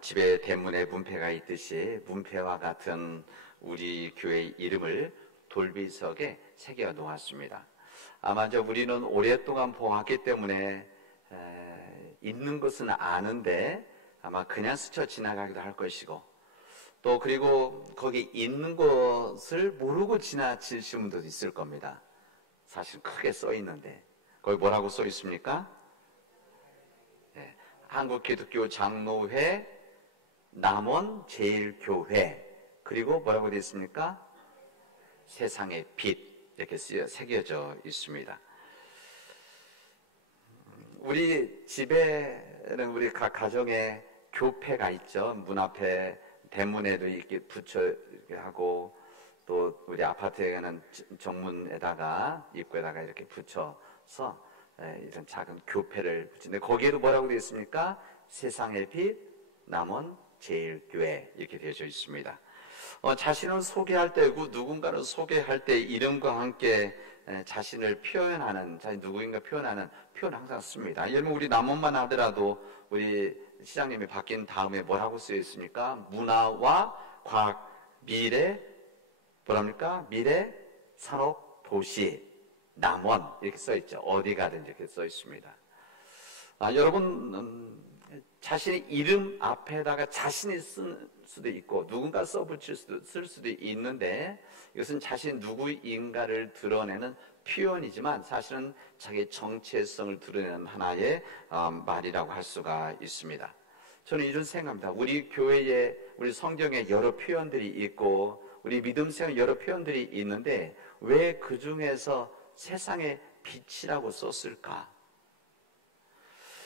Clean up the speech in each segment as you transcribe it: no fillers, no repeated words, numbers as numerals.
집에 대문에 문패가 있듯이 문패와 같은 우리 교회 이름을 돌비석에 새겨 놓았습니다. 아마 우리는 오랫동안 보았기 때문에 있는 것은 아는데 아마 그냥 스쳐 지나가기도 할 것이고, 또 그리고 거기 있는 것을 모르고 지나치신 분도 있을 겁니다. 사실 크게 써 있는데 거기 뭐라고 써 있습니까? 한국기독교 장로회 남원 제일교회, 그리고 뭐라고 되어 있습니까? 세상의 빛, 이렇게 새겨져 있습니다. 우리 집에는 우리 각 가정에 교패가 있죠. 문 앞에 대문에도 이렇게 붙여 하고, 또 우리 아파트에는 정문에다가 입구에다가 이렇게 붙여서 이런 작은 교패를 붙이는데, 거기에도 뭐라고 되어 있습니까? 세상의 빛 남원 제일교회, 이렇게 되어져 있습니다. 자신을 소개할 때, 누군가를 소개할 때 이름과 함께 자신을 표현하는, 자신 누구인가 표현하는 표현을 항상 씁니다. 예를 들면 우리 남원만 하더라도 우리 시장님이 바뀐 다음에 뭐라고 쓰여 있습니까? 문화와 과학, 미래, 뭐랍니까? 미래, 산업, 도시, 남원, 이렇게 써 있죠. 어디 가든지 이렇게 써 있습니다. 여러분, 자신의 이름 앞에다가 자신이 쓸 수도 있고 누군가 쓸 수도 있는데, 이것은 자신 누구인가를 드러내는 표현이지만 사실은 자기의 정체성을 드러내는 하나의 말이라고 할 수가 있습니다. 저는 이런 생각합니다. 우리 교회에, 우리 성경에 여러 표현들이 있고 우리 믿음 생활 여러 표현들이 있는데 왜 그 중에서 세상의 빛이라고 썼을까?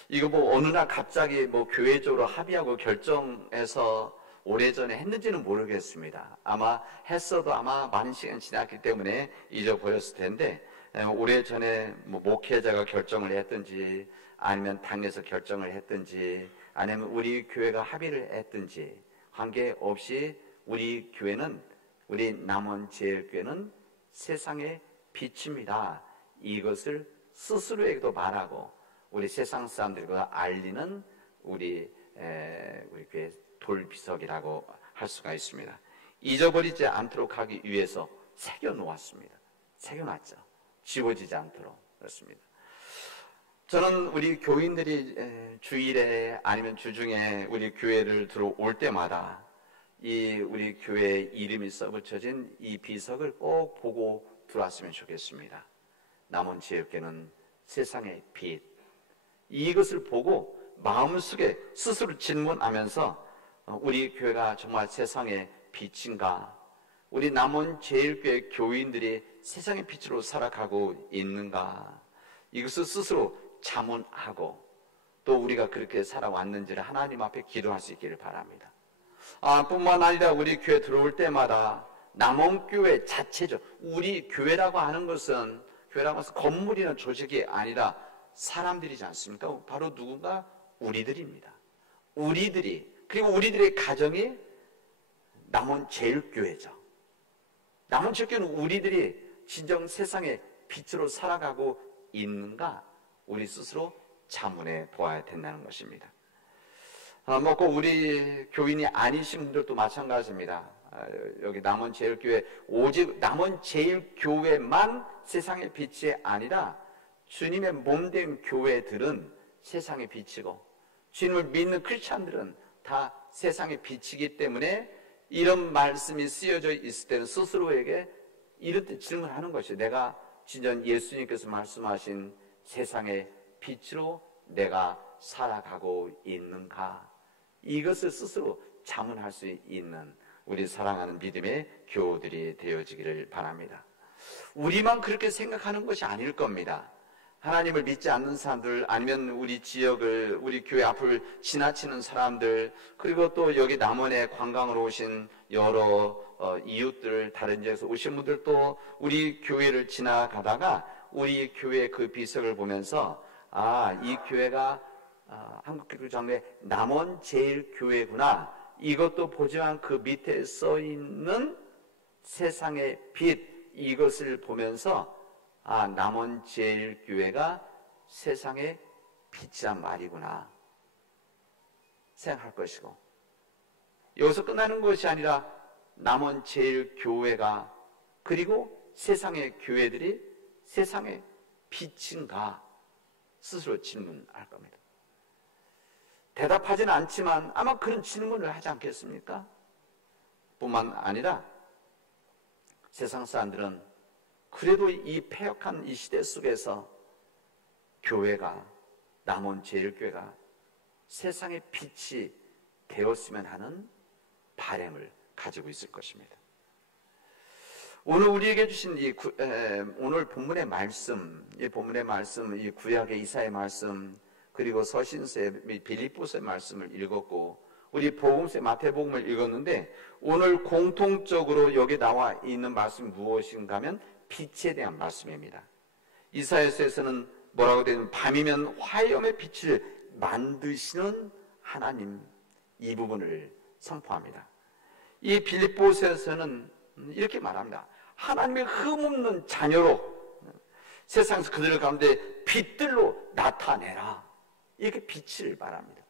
이거 어느 날 갑자기 교회적으로 합의하고 결정해서 오래전에 했는지는 모르겠습니다. 아마 했어도 아마 많은 시간이 지났기 때문에 잊어버렸을 텐데, 오래전에 목회자가 결정을 했든지 아니면 당에서 결정을 했든지 아니면 우리 교회가 합의를 했든지 관계없이 우리 교회는, 우리 남원제일교회는 세상의 빛입니다. 이것을 스스로에게도 말하고 우리 세상 사람들과 알리는 우리 교회 돌비석이라고 할 수가 있습니다. 잊어버리지 않도록 하기 위해서 새겨놓았습니다. 새겨놨죠. 지워지지 않도록. 그렇습니다. 저는 우리 교인들이 주일에 아니면 주중에 우리 교회를 들어올 때마다 이 우리 교회 이름이 써붙여진 이 비석을 꼭 보고 들어왔으면 좋겠습니다. 남원제일교회는 세상의 빛. 이것을 보고 마음속에 스스로 질문하면서 우리 교회가 정말 세상의 빛인가? 우리 남원제일교회 교인들이 세상의 빛으로 살아가고 있는가? 이것을 스스로 자문하고 또 우리가 그렇게 살아왔는지를 하나님 앞에 기도할 수 있기를 바랍니다. 뿐만 아니라 우리 교회 들어올 때마다 남원교회 자체죠. 우리 교회라고 하는 것은 건물이나 조직이 아니라 사람들이지 않습니까? 바로 누군가? 우리들입니다. 그리고 우리들의 가정이 남원제일교회죠. 남원제일교회는 우리들이 진정 세상의 빛으로 살아가고 있는가? 우리 스스로 자문해 보아야 된다는 것입니다. 꼭 우리 교인이 아니신 분들도 마찬가지입니다. 여기 남원제일교회, 오직 남원제일교회만 세상의 빛이 아니라 주님의 몸된 교회들은 세상의 빛이고 주님을 믿는 크리스찬들은 다 세상의 빛이기 때문에 이런 말씀이 쓰여져 있을 때는 스스로에게 이런 때 질문하는 것이에요. 내가 진정 예수님께서 말씀하신 세상의 빛으로 내가 살아가고 있는가? 이것을 스스로 자문할 수 있는 우리 사랑하는 믿음의 교우들이 되어지기를 바랍니다. 우리만 그렇게 생각하는 것이 아닐 겁니다. 하나님을 믿지 않는 사람들, 아니면 우리 지역을, 우리 교회 앞을 지나치는 사람들, 그리고 또 여기 남원에 관광으로 오신 여러 이웃들, 다른 지역에서 오신 분들도 우리 교회를 지나가다가 우리 교회의 그 비석을 보면서 이 교회가 한국기독교 장로회 남원제일교회구나, 이것도 보지만 그 밑에 써있는 세상의 빛, 이것을 보면서 남원제일교회가 세상의 빛이란 말이구나 생각할 것이고, 여기서 끝나는 것이 아니라 남은 제일 교회가, 그리고 세상의 교회들이 세상의 빛인가 스스로 질문할 겁니다. 대답하지는 않지만 아마 그런 질문을 하지 않겠습니까? 뿐만 아니라 세상 사람들은 그래도 이 패역한 이 시대 속에서 교회가, 남은 제일교회가 세상의 빛이 되었으면 하는 바람을 가지고 있을 것입니다. 오늘 우리에게 주신 오늘 본문의 말씀, 이 본문의 말씀, 이 구약의 이사야의 말씀, 그리고 서신서의 빌립보서의 말씀을 읽었고, 우리 복음서의 마태복음을 읽었는데, 오늘 공통적으로 여기 나와 있는 말씀이 무엇인가 하면 빛에 대한 말씀입니다. 이사야서에서는 뭐라고 되냐면 밤이면 화염의 빛을 만드시는 하나님, 이 부분을 선포합니다. 이 빌립보서에서는 이렇게 말합니다. 하나님의 흠없는 자녀로 세상에서 그들 가운데 빛들로 나타내라, 이렇게 빛을 말합니다.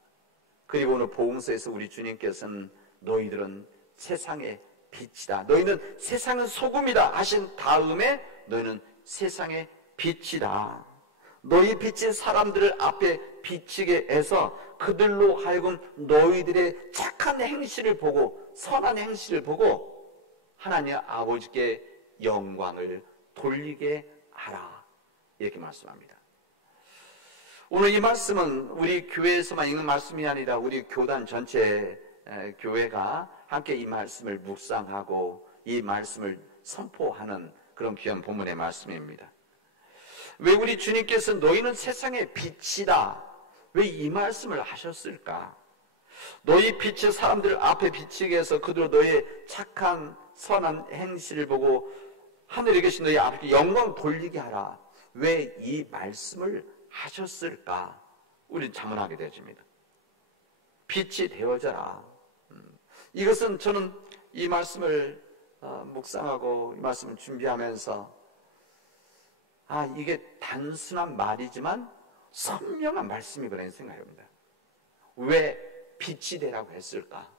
그리고 오늘 복음서에서 우리 주님께서는 너희들은 세상의 빛이다, 너희는 세상의 소금이다 하신 다음에 너희는 세상의 빛이다, 너희 빛이 사람들을 앞에 비치게 해서 그들로 하여금 너희들의 착한 행실을 보고, 선한 행실을 보고 하나님 아버지께 영광을 돌리게 하라, 이렇게 말씀합니다. 오늘 이 말씀은 우리 교회에서만 읽는 말씀이 아니라 우리 교단 전체 교회가 함께 이 말씀을 묵상하고 이 말씀을 선포하는 그런 귀한 본문의 말씀입니다. 왜 우리 주님께서 너희는 세상의 빛이다, 왜 이 말씀을 하셨을까? 너희 빛이 사람들 앞에 비치게 해서 그들로 너의 착한 선한 행실을 보고 하늘에 계신 너희 앞에 영광 돌리게 하라, 왜 이 말씀을 하셨을까? 우리는 자문하게 되어집니다. 빛이 되어져라. 이것은 저는 이 말씀을 묵상하고 이 말씀을 준비하면서 이게 단순한 말이지만 선명한 말씀이구나 생각합니다. 왜 빛이 되라고 했을까?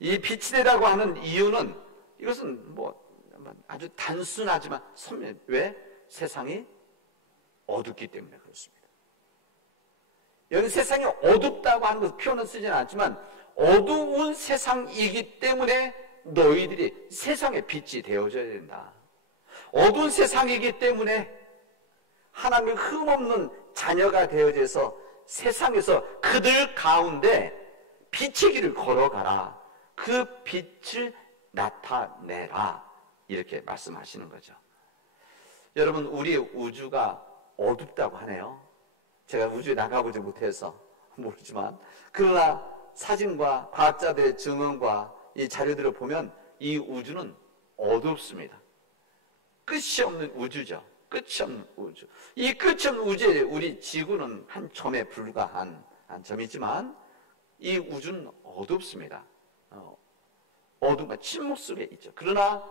이 빛이 되라고 하는 이유는, 이것은 아주 단순하지만 선명. 왜? 세상이 어둡기 때문에 그렇습니다. 여기 세상이 어둡다고 하는 것은 표현은 쓰지는 않지만 어두운 세상이기 때문에 너희들이 세상의 빛이 되어져야 된다. 어두운 세상이기 때문에 하나님의 흠없는 자녀가 되어져서 세상에서 그들 가운데 빛의 길을 걸어가라, 그 빛을 나타내라, 이렇게 말씀하시는 거죠. 여러분, 우리 우주가 어둡다고 하네요. 제가 우주에 나가보지 못해서 모르지만, 그러나 사진과 과학자들의 증언과 이 자료들을 보면 이 우주는 어둡습니다. 끝이 없는 우주죠. 끝이 없는 우주. 이 끝이 없는 우주에 우리 지구는 한 점에 불과한 한 점이지만 이 우주는 어둡습니다. 어둠과 침묵 속에 있죠. 그러나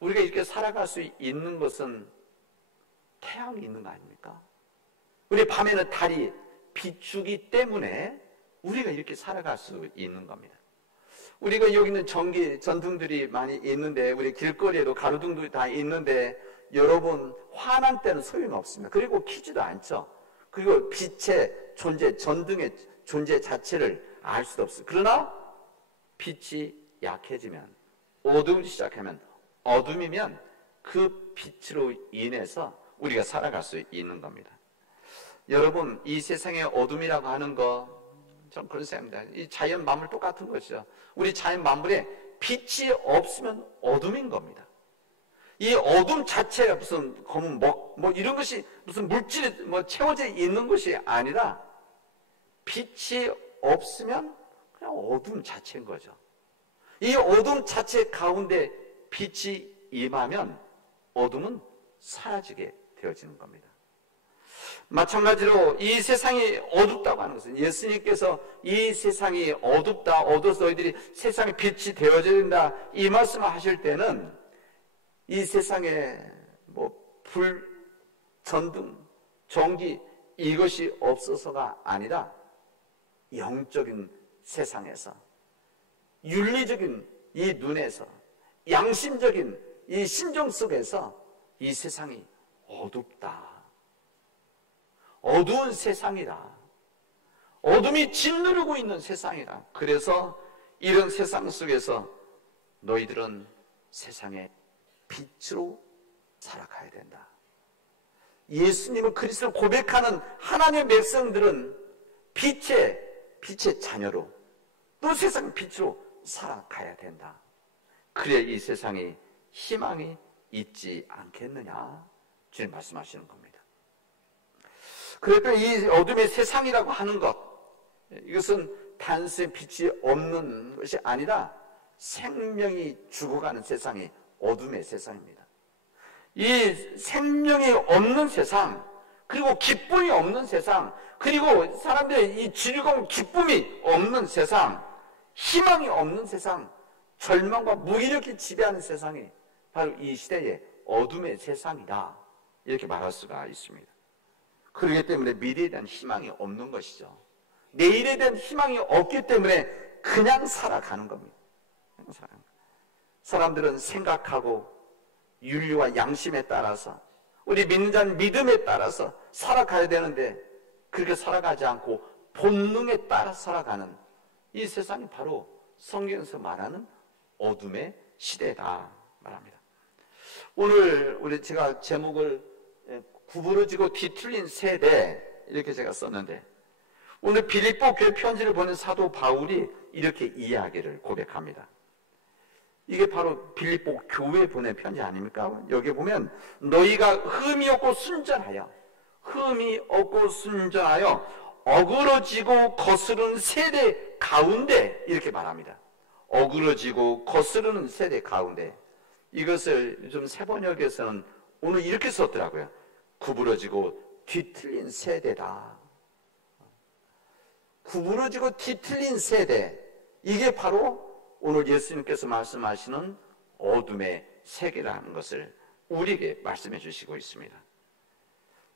우리가 이렇게 살아갈 수 있는 것은 태양이 있는 거 아닙니까? 우리 밤에는 달이 비추기 때문에 우리가 이렇게 살아갈 수 있는 겁니다. 우리가 여기 있는 전등들이 많이 있는데, 우리 길거리에도 가로등들이 다 있는데, 여러분 환한 때는 소용없습니다. 그리고 켜지도 않죠. 그리고 빛의 존재, 전등의 존재 자체를 알 수도 없어요. 그러나 빛이 약해지면, 어두움이 시작하면, 어둠이면 그 빛으로 인해서 우리가 살아갈 수 있는 겁니다. 여러분, 이 세상의 어둠이라고 하는 거, 저는 그런 생각입니다. 이 자연 만물 똑같은 것이죠. 우리 자연 만물에 빛이 없으면 어둠인 겁니다. 이 어둠 자체가 무슨 검은 이런 것이 무슨 물질이 채워져 있는 것이 아니라 빛이 없으면 그냥 어둠 자체인 거죠. 이 어둠 자체 가운데 빛이 임하면 어둠은 사라지게 되어지는 겁니다. 마찬가지로 이 세상이 어둡다고 하는 것은, 예수님께서 이 세상이 어둡다, 어두워서 너희들이 세상에 빛이 되어져야 된다, 이 말씀을 하실 때는 이 세상에 불, 전등, 전기 이것이 없어서가 아니라 영적인 세상에서 윤리적인 이 눈에서, 양심적인 이 심정 속에서 이 세상이 어둡다, 어두운 세상이다, 어둠이 짓누르고 있는 세상이다. 그래서 이런 세상 속에서 너희들은 세상의 빛으로 살아가야 된다. 예수님을 그리스도를 고백하는 하나님의 백성들은 빛의 자녀로, 또 세상 빛으로 살아가야 된다. 그래야 이 세상에 희망이 있지 않겠느냐, 주님 말씀하시는 겁니다. 그러니까 이 어둠의 세상이라고 하는 것, 이것은 단순히 빛이 없는 것이 아니라 생명이 죽어가는 세상이 어둠의 세상입니다. 이 생명이 없는 세상, 그리고 기쁨이 없는 세상, 그리고 사람들의 이 즐거움, 기쁨이 없는 세상, 희망이 없는 세상, 절망과 무기력이 지배하는 세상이 바로 이 시대의 어둠의 세상이다, 이렇게 말할 수가 있습니다. 그렇기 때문에 미래에 대한 희망이 없는 것이죠. 내일에 대한 희망이 없기 때문에 그냥 살아가는 겁니다. 사람들은 생각하고 윤리와 양심에 따라서, 우리 믿는 자는 믿음에 따라서 살아가야 되는데 그렇게 살아가지 않고 본능에 따라 살아가는 이 세상이 바로 성경에서 말하는 어둠의 시대다 말합니다. 오늘 제가 제목을 구부러지고 뒤틀린 세대, 이렇게 제가 썼는데, 오늘 빌립보 교회 편지를 보낸 사도 바울이 이렇게 이야기를 고백합니다. 이게 바로 빌립보 교회에 보낸 편지 아닙니까? 여기 보면 너희가 흠이 없고 순전하여 어그러지고 거스르는 세대 가운데, 이렇게 말합니다. 어그러지고 거스르는 세대 가운데. 이것을 좀 새번역에서는 오늘 이렇게 썼더라고요. 구부러지고 뒤틀린 세대다. 구부러지고 뒤틀린 세대, 이게 바로 오늘 예수님께서 말씀하시는 어둠의 세계라는 것을 우리에게 말씀해 주시고 있습니다.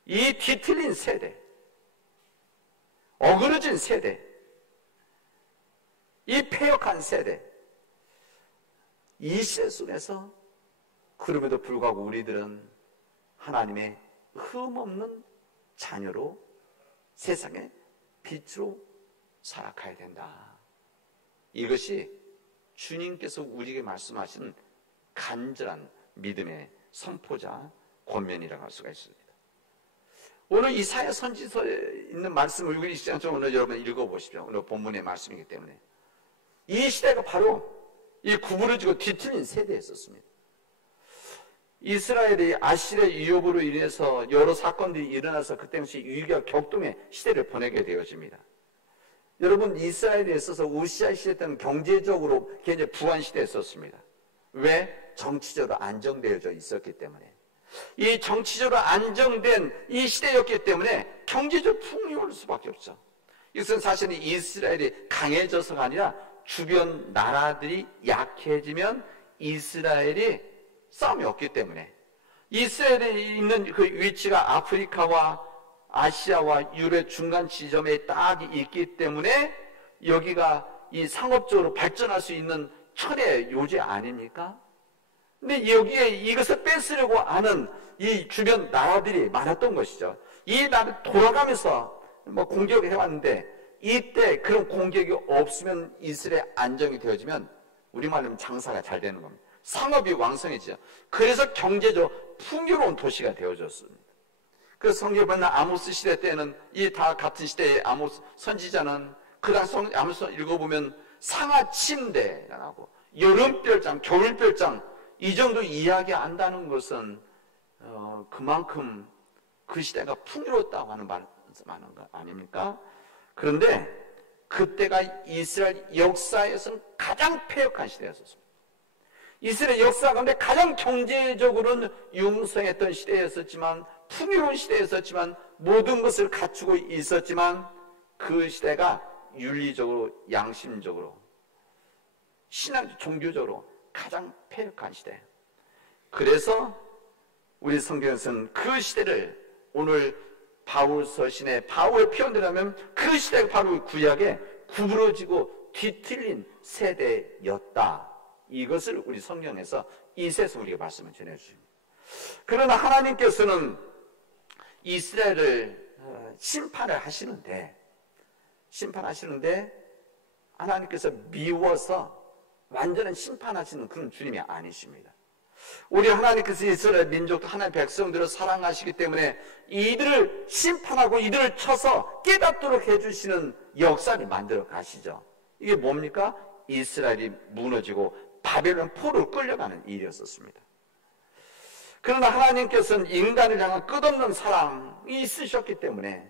이 뒤틀린 세대, 어그러진 세대, 이 패역한 세대, 이 시대 속에서 그럼에도 불구하고 우리들은 하나님의 흠없는 자녀로 세상의 빛으로 살아가야 된다. 이것이 주님께서 우리에게 말씀하시는 간절한 믿음의 선포자 권면이라고 할 수가 있습니다. 오늘 이사야 선지서에 있는 말씀을 읽기 시작하면 오늘 여러분 읽어보십시오. 오늘 본문의 말씀이기 때문에 이 시대가 바로 이 구부러지고 뒤틀린 세대였었습니다. 이스라엘이 아시리아 위협으로 인해서 여러 사건들이 일어나서 그 당시 위기와 격동의 시대를 보내게 되어집니다. 여러분, 이스라엘에 있어서 우시아 시대 때는 경제적으로 굉장히 부한 시대였었습니다. 왜? 정치적으로 안정되어져 있었기 때문에. 이 정치적으로 안정된 이 시대였기 때문에 경제적 풍요할 수밖에 없죠. 이것은 사실은 이스라엘이 강해져서가 아니라 주변 나라들이 약해지면 이스라엘이 싸움이 없기 때문에, 이스라엘에 있는 그 위치가 아프리카와 아시아와 유럽의 중간 지점에 딱 있기 때문에 여기가 이 상업적으로 발전할 수 있는 철의 요지 아닙니까? 근데 여기에 이것을 뺏으려고 하는 이 주변 나라들이 많았던 것이죠. 이 나라 돌아가면서 공격을 해왔는데, 이때 그런 공격이 없으면 이스라엘 안정이 되어지면 우리말로 장사가 잘 되는 겁니다. 상업이 왕성해지죠. 그래서 경제적 풍요로운 도시가 되어졌습니다. 그래서 성경에 보면 아모스 시대 때는 이 다 같은 시대의 아모스 선지자는 그 당시 아모스 읽어보면 상하 침대라고 여름별장, 겨울별장 이 정도 이야기 안다는 것은 그만큼 그 시대가 풍요로웠다고 하는 말 아닙니까? 그런데 그때가 이스라엘 역사에서는 가장 패역한 시대였었습니다. 이스라엘 역사 가운데 가장 경제적으로는 융성했던 시대였었지만, 풍요로운 시대였었지만, 모든 것을 갖추고 있었지만, 그 시대가 윤리적으로, 양심적으로, 신앙, 종교적으로 가장 패역한 시대. 그래서 우리 성경에서는 그 시대를 오늘 바울 서신에 바울의 표현대로 하면 그 시대가 바로 구약에 구부러지고 뒤틀린 세대였다. 이것을 우리 성경에서 이세서 우리가 말씀을 전해주십니다. 그러나 하나님께서는 이스라엘을 심판을 하시는데 하나님께서 미워서 완전한 심판하시는 그런 주님이 아니십니다. 우리 하나님께서 이스라엘 민족도 하나님의 백성들을 사랑하시기 때문에 이들을 심판하고 이들을 쳐서 깨닫도록 해주시는 역사를 만들어 가시죠. 이게 뭡니까? 이스라엘이 무너지고 바벨론 포로로 끌려가는 일이었었습니다. 그러나 하나님께서는 인간을 향한 끝없는 사랑이 있으셨기 때문에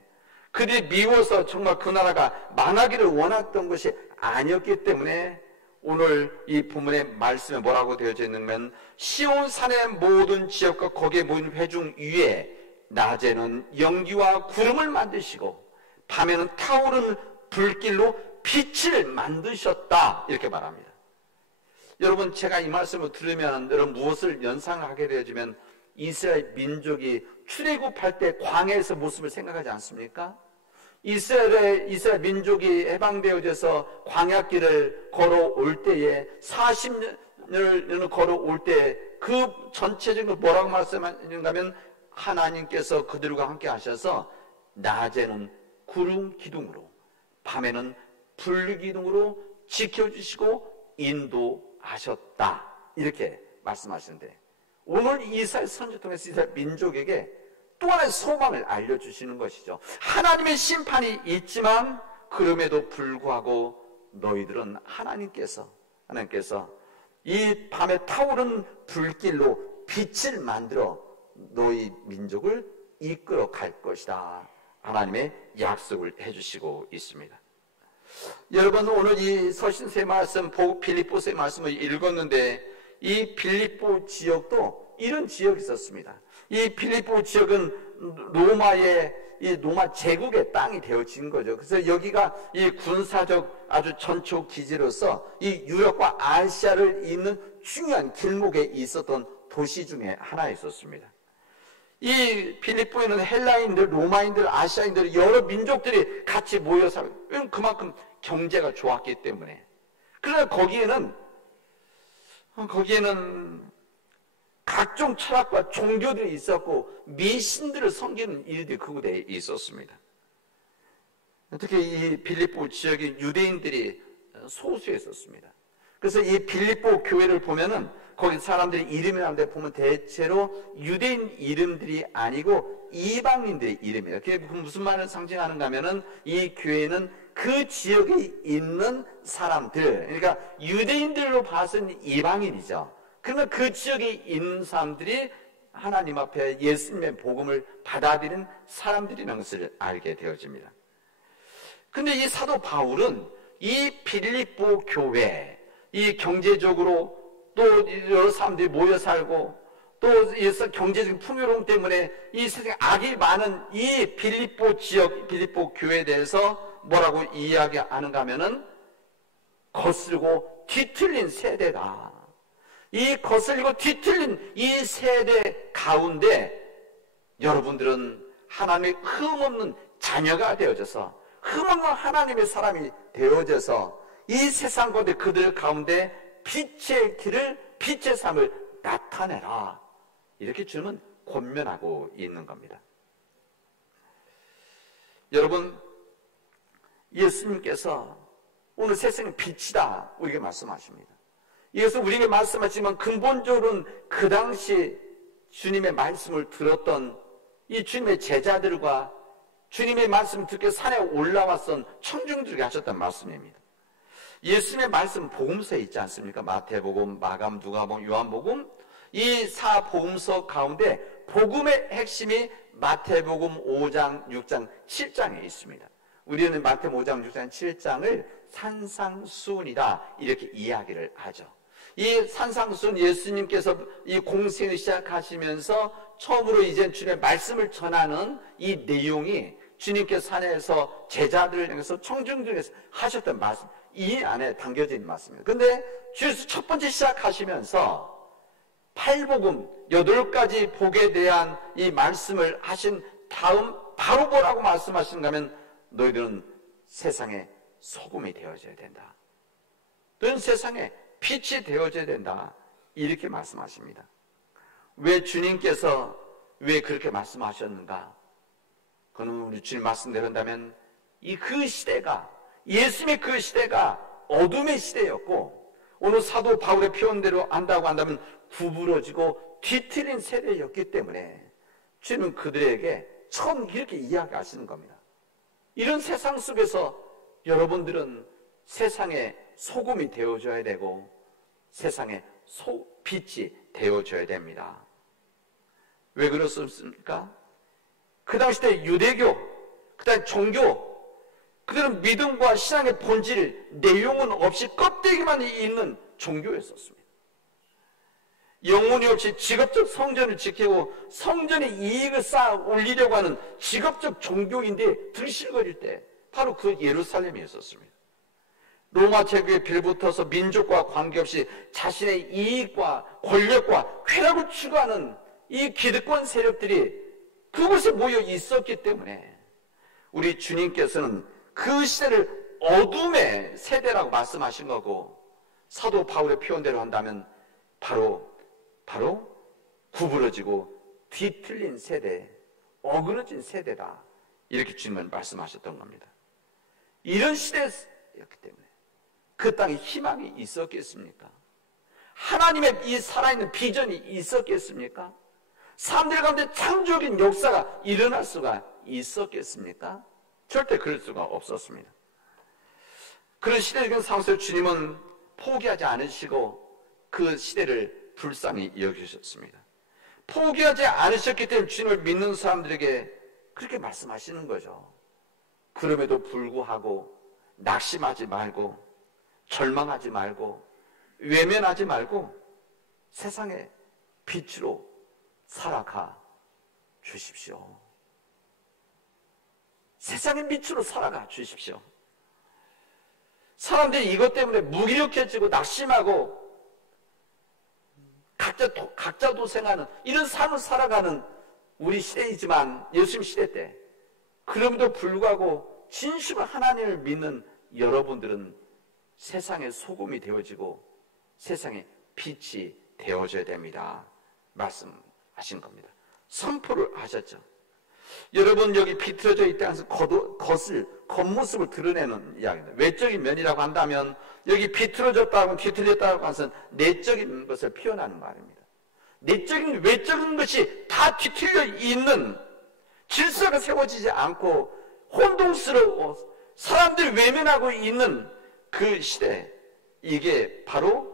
그들이 미워서 정말 그 나라가 망하기를 원했던 것이 아니었기 때문에 오늘 이 본문의 말씀에 뭐라고 되어져 있냐면 시온산의 모든 지역과 거기에 모인 회중 위에 낮에는 연기와 구름을 만드시고 밤에는 타오르는 불길로 빛을 만드셨다 이렇게 말합니다. 여러분 제가 이 말씀을 들으면 여러분 무엇을 연상을 하게 되어지면 이스라엘 민족이 출애굽할 때 광야에서 모습을 생각하지 않습니까? 이스라엘 민족이 해방되어져서 광야길을 걸어올 때에 40년을 걸어올 때 그 전체적으로 뭐라고 말씀하는가 하면 하나님께서 그들과 함께 하셔서 낮에는 구름 기둥으로 밤에는 불 기둥으로 지켜주시고 인도하셨다 이렇게 말씀하시는데 오늘 이스라엘 선지 통해서 이스라엘 민족에게 또 하나의 소망을 알려주시는 것이죠. 하나님의 심판이 있지만 그럼에도 불구하고 너희들은 하나님께서 이 밤에 타오른 불길로 빛을 만들어 너희 민족을 이끌어 갈 것이다. 하나님의 약속을 해주시고 있습니다. 여러분 오늘 이 서신서의 말씀, 빌립보서의 말씀을 읽었는데 이 빌립보 지역도 이런 지역이 있었습니다. 이 빌립보 지역은 로마 제국의 땅이 되어진 거죠. 그래서 여기가 이 군사적 아주 전초 기지로서 이 유럽과 아시아를 잇는 중요한 길목에 있었던 도시 중에 하나였었습니다. 이 빌립보에는 헬라인들, 로마인들, 아시아인들 여러 민족들이 같이 모여 살고 그만큼 경제가 좋았기 때문에 그러나 거기에는 각종 철학과 종교들이 있었고 미신들을 섬기는 일들이 그곳에 있었습니다. 특히 이 빌립보 지역의 유대인들이 소수였었습니다. 그래서 이 빌립보 교회를 보면은 거기 사람들이 이름이라는데 보면 대체로 유대인 이름들이 아니고 이방인들의 이름이에요. 그게 무슨 말을 상징하는가 하면은 이 교회는 그 지역에 있는 사람들, 그러니까 유대인들로 봐서는 이방인이죠. 그러면 그 지역에 있는 사람들이 하나님 앞에 예수님의 복음을 받아들인 사람들이라는 것을 알게 되어집니다. 근데 이 사도 바울은 이 빌립보 교회, 이 경제적으로 또 여러 사람들이 모여 살고 또 경제적인 풍요로움 때문에 이 세상에 악이 많은 이 빌립보 지역, 빌립보 교회에 대해서 뭐라고 이야기하는가 하면은 거슬고 뒤틀린 세대다. 이 거슬리고 뒤틀린 이 세대 가운데 여러분들은 하나님의 흠없는 자녀가 되어져서 흠없는 하나님의 사람이 되어져서 이 세상 가운데 그들 가운데 빛의 길을, 빛의 삶을 나타내라. 이렇게 주님은 권면하고 있는 겁니다. 여러분, 예수님께서 오늘 세상의 빛이다 우리에게 말씀하십니다. 이것은 우리에게 말씀하지만 근본적으로는 그 당시 주님의 말씀을 들었던 이 주님의 제자들과 주님의 말씀을 듣고 산에 올라왔던 청중들에게 하셨던 말씀입니다. 예수님의 말씀 복음서에 있지 않습니까? 마태복음, 마감, 누가복음, 요한복음 이 4복음서 가운데 복음의 핵심이 마태복음 5장, 6장, 7장에 있습니다. 우리는 마태복음 5장, 6장, 7장을 산상수훈이다 이렇게 이야기를 하죠. 이 산상수훈 예수님께서 이 공생을 시작하시면서 처음으로 이제 주님의 말씀을 전하는 이 내용이 주님께서 산에서 제자들을 향해서 청중들에서 하셨던 말씀 이 안에 담겨져 있는 말씀입니다. 그런데 주께서 첫 번째 시작하시면서 8복음 8가지 복에 대한 이 말씀을 하신 다음 바로 뭐라고 말씀하시는가 하면 너희들은 세상의 소금이 되어져야 된다. 너는 세상에 빛이 되어져야 된다. 이렇게 말씀하십니다. 왜 주님께서 왜 그렇게 말씀하셨는가? 그는 우리 주님 말씀대로 한다면 그 시대가, 예수님의 그 시대가 어둠의 시대였고, 오늘 사도 바울의 표현대로 한다고 한다면 구부러지고 뒤틀린 세대였기 때문에 주님은 그들에게 처음 이렇게 이야기하시는 겁니다. 이런 세상 속에서 여러분들은 세상의 소금이 되어줘야 되고 세상의 빛이 되어줘야 됩니다. 왜 그렇습니까? 그 당시 때 유대교, 그 다음 종교, 그들은 믿음과 신앙의 본질, 내용은 없이 껍데기만 있는 종교였었습니다. 영혼이 없이 직업적 성전을 지키고 성전의 이익을 쌓아 올리려고 하는 직업적 종교인데 들실거릴 때 바로 그 예루살렘이었었습니다. 로마 제국에 빌붙어서 민족과 관계없이 자신의 이익과 권력과 쾌락을 추구하는 이 기득권 세력들이 그곳에 모여 있었기 때문에 우리 주님께서는 그 시대를 어둠의 세대라고 말씀하신 거고, 사도 바울의 표현대로 한다면 바로 구부러지고 뒤틀린 세대, 어그러진 세대다, 이렇게 주님은 말씀하셨던 겁니다. 이런 시대였기 때문에 그 땅에 희망이 있었겠습니까? 하나님의 이 살아있는 비전이 있었겠습니까? 사람들 가운데 창조적인 역사가 일어날 수가 있었겠습니까? 절대 그럴 수가 없었습니다. 그런 시대적인 상황에서 주님은 포기하지 않으시고 그 시대를 불쌍히 여기셨습니다. 포기하지 않으셨기 때문에 주님을 믿는 사람들에게 그렇게 말씀하시는 거죠. 그럼에도 불구하고 낙심하지 말고 절망하지 말고 외면하지 말고 세상의 빛으로 살아가 주십시오. 세상의 빛으로 살아가 주십시오. 사람들이 이것 때문에 무기력해지고 낙심하고 각자 도생하는 이런 삶을 살아가는 우리 시대이지만, 예수님 시대 때 그럼에도 불구하고 진심으로 하나님을 믿는 여러분들은 세상의 소금이 되어지고 세상의 빛이 되어져야 됩니다. 말씀하신 겁니다. 선포를 하셨죠. 여러분, 여기 비틀어져 있다는 것을, 겉모습을 드러내는 이야기입니다. 외적인 면이라고 한다면 여기 비틀어졌다고 뒤틀렸다고 하는 것은 내적인 것을 표현하는 말입니다. 내적인, 외적인 것이 다 뒤틀려 있는, 질서가 세워지지 않고 혼동스러워 사람들이 외면하고 있는 그 시대, 이게 바로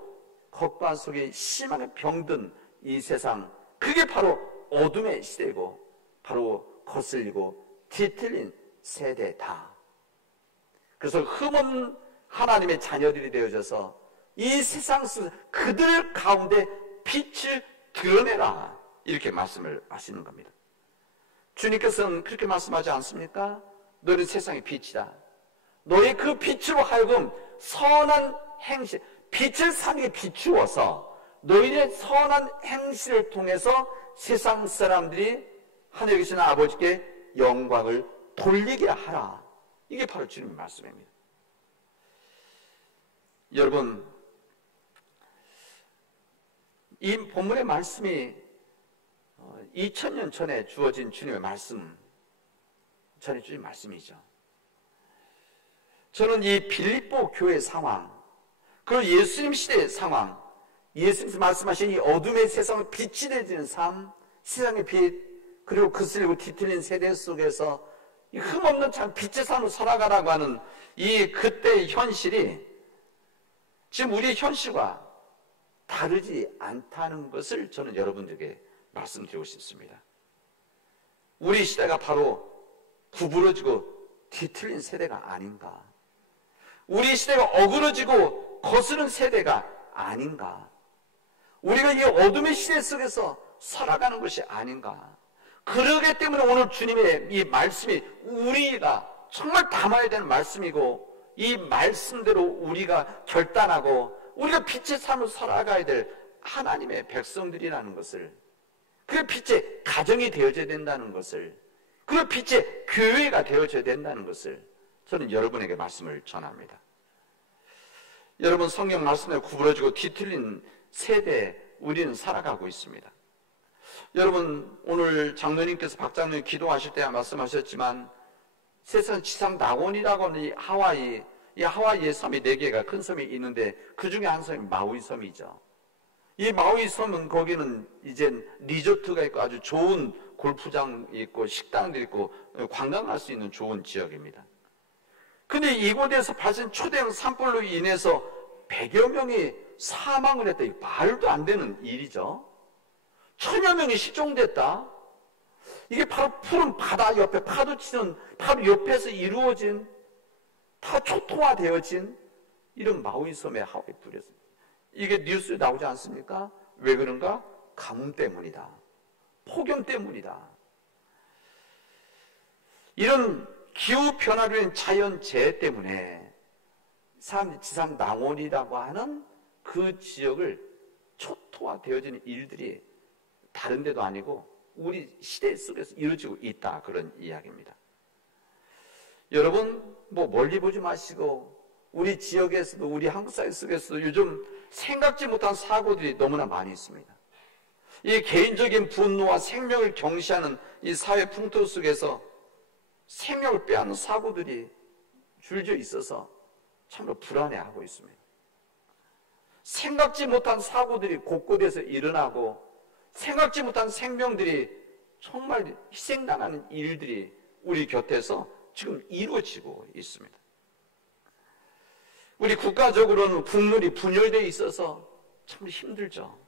겉바 속에 심하게 병든 이 세상, 그게 바로 어둠의 시대고 바로 거슬리고 뒤틀린 세대다. 그래서 흠없는 하나님의 자녀들이 되어져서 이 세상 속 그들 가운데 빛을 드러내라, 이렇게 말씀을 하시는 겁니다. 주님께서는 그렇게 말씀하지 않습니까? 너는 세상의 빛이다. 너의 그 빛으로 하여금 선한 행실, 빛을 사는 게 비추어서 너희의 선한 행실을 통해서 세상 사람들이 하늘에 계시는 아버지께 영광을 돌리게 하라. 이게 바로 주님의 말씀입니다. 여러분, 이 본문의 말씀이 2000년 전에 주어진 주님의 말씀, 전해주신 말씀이죠. 저는 이 빌립보 교회 상황, 그리고 예수님 시대의 상황, 예수님께서 말씀하신 이 어둠의 세상을 빛이 되지는 삶, 세상의 빛, 그리고 거슬리고 뒤틀린 세대 속에서 이 흠없는 참 빛의 삶을 살아가라고 하는 이 그때의 현실이 지금 우리의 현실과 다르지 않다는 것을 저는 여러분들에게 말씀드리고 싶습니다. 우리 시대가 바로 구부러지고 뒤틀린 세대가 아닌가, 우리 시대가 어그러지고 거스른 세대가 아닌가, 우리가 이 어둠의 시대 속에서 살아가는 것이 아닌가. 그러기 때문에 오늘 주님의 이 말씀이 우리가 정말 담아야 되는 말씀이고, 이 말씀대로 우리가 결단하고 우리가 빛의 삶을 살아가야 될 하나님의 백성들이라는 것을, 그 빛의 가정이 되어져야 된다는 것을, 그 빛의 교회가 되어져야 된다는 것을 저는 여러분에게 말씀을 전합니다. 여러분, 성경 말씀에 구부러지고 뒤틀린 세대에 우리는 살아가고 있습니다. 여러분, 오늘 장로님께서 박장로님 기도하실 때 말씀하셨지만 세상 지상 낙원이라고 하는 이 하와이의 섬이 4개가 큰 섬이 있는데 그 중에 한 섬이 마우이 섬이죠. 이 마우이 섬은 거기는 이제 리조트가 있고 아주 좋은 골프장이 있고 식당들이 있고 관광할 수 있는 좋은 지역입니다. 근데 이곳에서 발생 초대형 산불로 인해서 100여 명이 사망을 했다. 이 말도 안 되는 일이죠. 1000여 명이 실종됐다. 이게 바로 푸른 바다 옆에 파도치는 바로 옆에서 이루어진 다 초토화되어진 이런 마우이 섬의 하와이 불이었습니다. 이게 뉴스에 나오지 않습니까? 왜 그런가? 가뭄 때문이다. 폭염 때문이다. 이런 기후변화로 인한 자연재해 때문에 사람들이 지상 낙원이라고 하는 그 지역을 초토화되어지는 일들이 다른 데도 아니고 우리 시대 속에서 이루어지고 있다. 그런 이야기입니다. 여러분, 멀리 보지 마시고 우리 지역에서도 우리 한국 사회 속에서도 요즘 생각지 못한 사고들이 너무나 많이 있습니다. 이 개인적인 분노와 생명을 경시하는 이 사회 풍토 속에서 생명을 빼앗는 사고들이 줄져 있어서 참으로 불안해하고 있습니다. 생각지 못한 사고들이 곳곳에서 일어나고 생각지 못한 생명들이 정말 희생당하는 일들이 우리 곁에서 지금 이루어지고 있습니다. 우리 국가적으로는 국룰이 분열되어 있어서 참 힘들죠.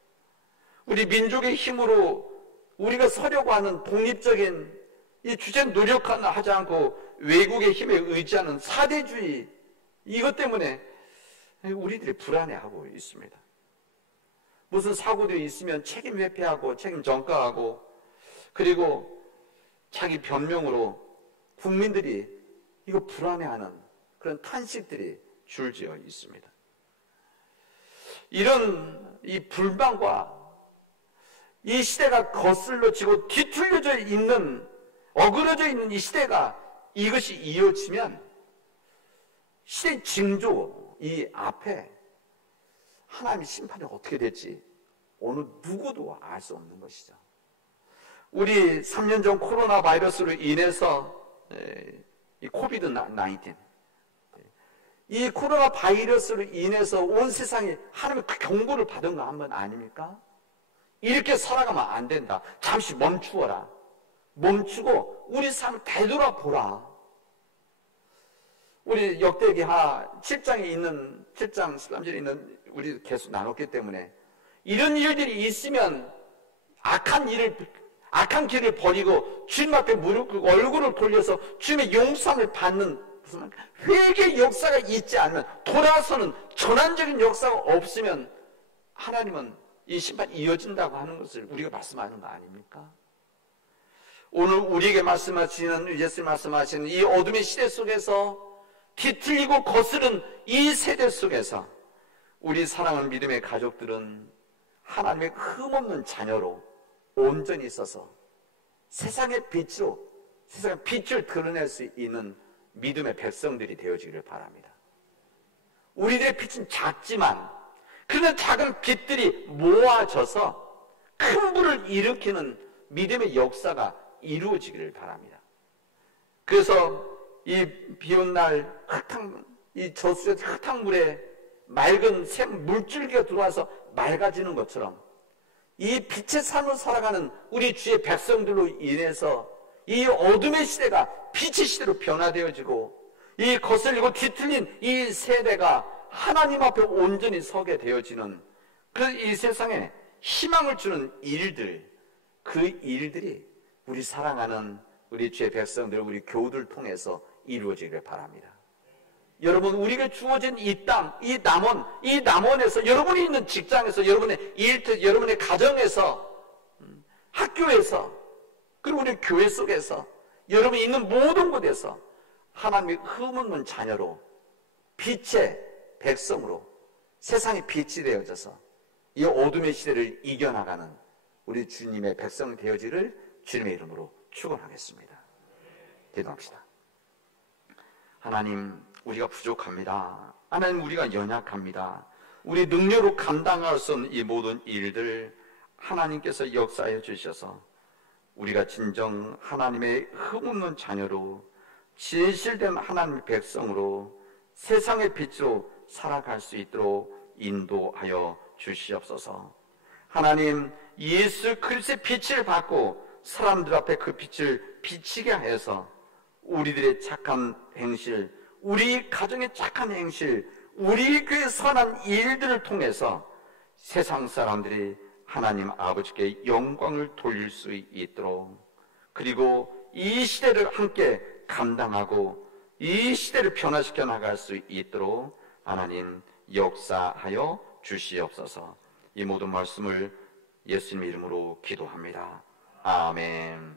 우리 민족의 힘으로 우리가 서려고 하는 독립적인 이 주제 노력하지 않고 외국의 힘에 의지하는 사대주의, 이것 때문에 우리들이 불안해하고 있습니다. 무슨 사고들이 있으면 책임 회피하고 책임 전가하고 그리고 자기 변명으로 국민들이 이거 불안해하는 그런 탄식들이 줄지어 있습니다. 이런 이 불만과 이 시대가 거슬러지고 뒤틀려져 있는, 어그러져 있는 이 시대가 이것이 이어지면 시대 징조 이 앞에 하나님의 심판이 어떻게 될지 어느 누구도 알 수 없는 것이죠. 우리 3년 전 코로나 바이러스로 인해서 이 코비드 19, 이 코로나 바이러스로 인해서 온 세상이 하나님의 그 경고를 받은 거 한 번 아닙니까? 이렇게 살아가면 안 된다. 잠시 멈추어라. 멈추고 우리 삶을 되돌아보라. 우리 역대기하 7장 13절에 있는 우리 계속 나눴기 때문에 이런 일들이 있으면 악한 길을 버리고 주님 앞에 무릎 꿇고 얼굴을 돌려서 주님의 용서를 받는 무슨 회개의 역사가 있지 않으면, 돌아서는 전환적인 역사가 없으면 하나님은 이 심판이 이어진다고 하는 것을 우리가 말씀하는 거 아닙니까? 오늘 우리에게 말씀하시는, 예수님 말씀하시는 이 어둠의 시대 속에서 뒤틀리고 거스른 이 세대 속에서 우리 사랑하는 믿음의 가족들은 하나님의 흠없는 자녀로 온전히 있어서 세상의 빛을 드러낼 수 있는 믿음의 백성들이 되어지기를 바랍니다. 우리들의 빛은 작지만 그런 작은 빛들이 모아져서 큰 불을 일으키는 믿음의 역사가 이루어지기를 바랍니다. 그래서 이 비온 날 이 저수지 흙탕물에 맑은 새 물줄기가 들어와서 맑아지는 것처럼 이 빛의 삶을 살아가는 우리 주의 백성들로 인해서 이 어둠의 시대가 빛의 시대로 변화되어지고 이 거슬리고 뒤틀린 이 세대가 하나님 앞에 온전히 서게 되어지는 그 이 세상에 희망을 주는 일들, 그 일들이 우리 사랑하는 우리 주의 백성들, 우리 교우들 통해서 이루어지길 바랍니다. 여러분, 우리가 주어진 이 땅, 이 남원에서, 여러분이 있는 직장에서, 여러분의 일터, 여러분의 가정에서, 학교에서, 그리고 우리 교회 속에서, 여러분이 있는 모든 곳에서 하나님의 흠없는 자녀로 빛의 백성으로 세상의 빛이 되어져서 이 어둠의 시대를 이겨나가는 우리 주님의 백성 되어지를 주님의 이름으로 축원하겠습니다. 기도합시다. 하나님, 우리가 부족합니다. 하나님, 우리가 연약합니다. 우리 능력으로 감당할 수 없는 이 모든 일들 하나님께서 역사해 주셔서 우리가 진정 하나님의 흠없는 자녀로, 진실된 하나님의 백성으로, 세상의 빛으로 살아갈 수 있도록 인도하여 주시옵소서. 하나님, 예수 그리스도의 빛을 받고 사람들 앞에 그 빛을 비치게 하여서 우리들의 착한 행실, 우리 가정의 착한 행실, 우리 그 선한 일들을 통해서 세상 사람들이 하나님 아버지께 영광을 돌릴 수 있도록, 그리고 이 시대를 함께 감당하고 이 시대를 변화시켜 나갈 수 있도록 하나님 역사하여 주시옵소서. 이 모든 말씀을 예수님 이름으로 기도합니다. 아멘.